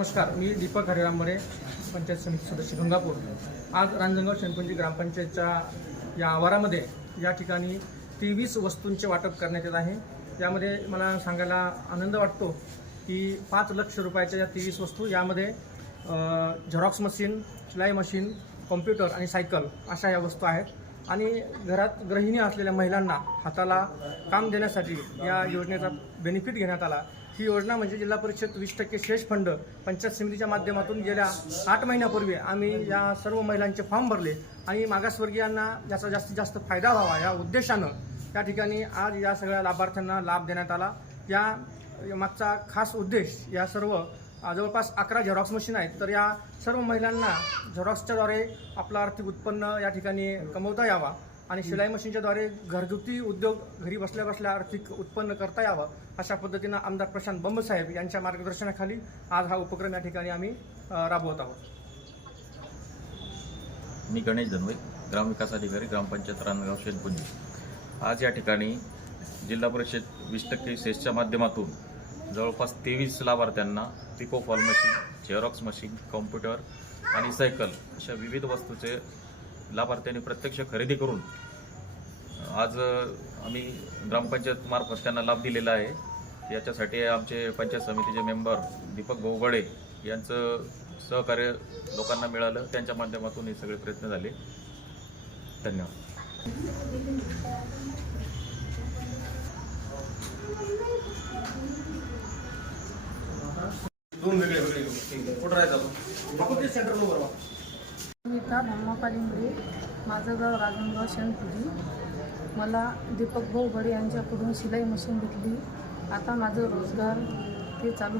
नमस्कार मी दीपक हरिरामरे पंचायत समिती सदस्य गंगापूर. आज रांजणगाव शेणपुंजी ग्रामपंचायतच्या या आवारामध्ये या ठिकाणी तेवीस वस्तूंचे वाटप करण्यात येत आहे. यामध्ये मला सांगायला आनंद वाटतो की पाच लक्ष रुपयाच्या या तेवीस वस्तू यामध्ये झेरॉक्स मशीन शिलाई मशीन कॉम्प्युटर आणि सायकल अशा या वस्तू आहेत. आणि घरात गृहिणी असलेल्या महिलांना हाताला काम देण्यासाठी या योजनेचा बेनिफिट घेण्यात आला. ही योजना म्हणजे जिल्हा परिषद वीस टक्के शेष फंड पंचायत समितीच्या माध्यमातून गेल्या आठ महिन्यापूर्वी आम्ही या सर्व महिलांचे फॉर्म भरले आणि मागासवर्गीयांना याचा जास्तीत जास्त फायदा व्हावा या उद्देशानं या ठिकाणी आज या सगळ्या लाभार्थ्यांना लाभ देण्यात आला. या मागचा खास उद्देश या सर्व जवळपास अकरा झेरॉक्स मशीन आहेत. तर या सर्व महिलांना झेरॉक्सच्याद्वारे आपलं आर्थिक उत्पन्न या ठिकाणी कमवता यावा. आणि शिलाई मशीनच्याद्वारे घरगुती उद्योग घरी बसल्या बसल्या आर्थिक उत्पन्न करता यावं अशा पद्धतीनं आमदार प्रशांत बंबसाहेब यांच्या मार्गदर्शनाखाली आज हा उपक्रम या ठिकाणी आम्ही राबवत आहोत. मी गणेश धनवे ग्रामविकास अधिकारी ग्रामपंचायत रानगाव शेतपुंजी. आज या ठिकाणी जिल्हा परिषद वीस टक्के सेसच्या माध्यमातून जवळपास तेवीस लाभार्थ्यांना pico fall machine xerox machine computer आणि सायकल अशा विविध वस्तूचे लाभार्थ्यांनी प्रत्यक्ष खरेदी करून आज आम्ही ग्रामपंचायत मार्फत त्यांना लाभ दिलेला आहे. याच्यासाठी आमचे पंचायत समितीचे मेंबर दीपक गोगडे यांचं सहकार्य लोकांना मिळालं. त्यांच्या माध्यमातून हे सगळे प्रयत्न झाले. धन्यवाद. दोन वेगळे वेगळे. कुठं राहायचं आपण? गीता नीता माझं गाव राजनगाव शेणपुरी मला दीपक भाऊ बडे यांच्याकडून शिलाई मशीन घेतली आता माझं रोजगार ते चालू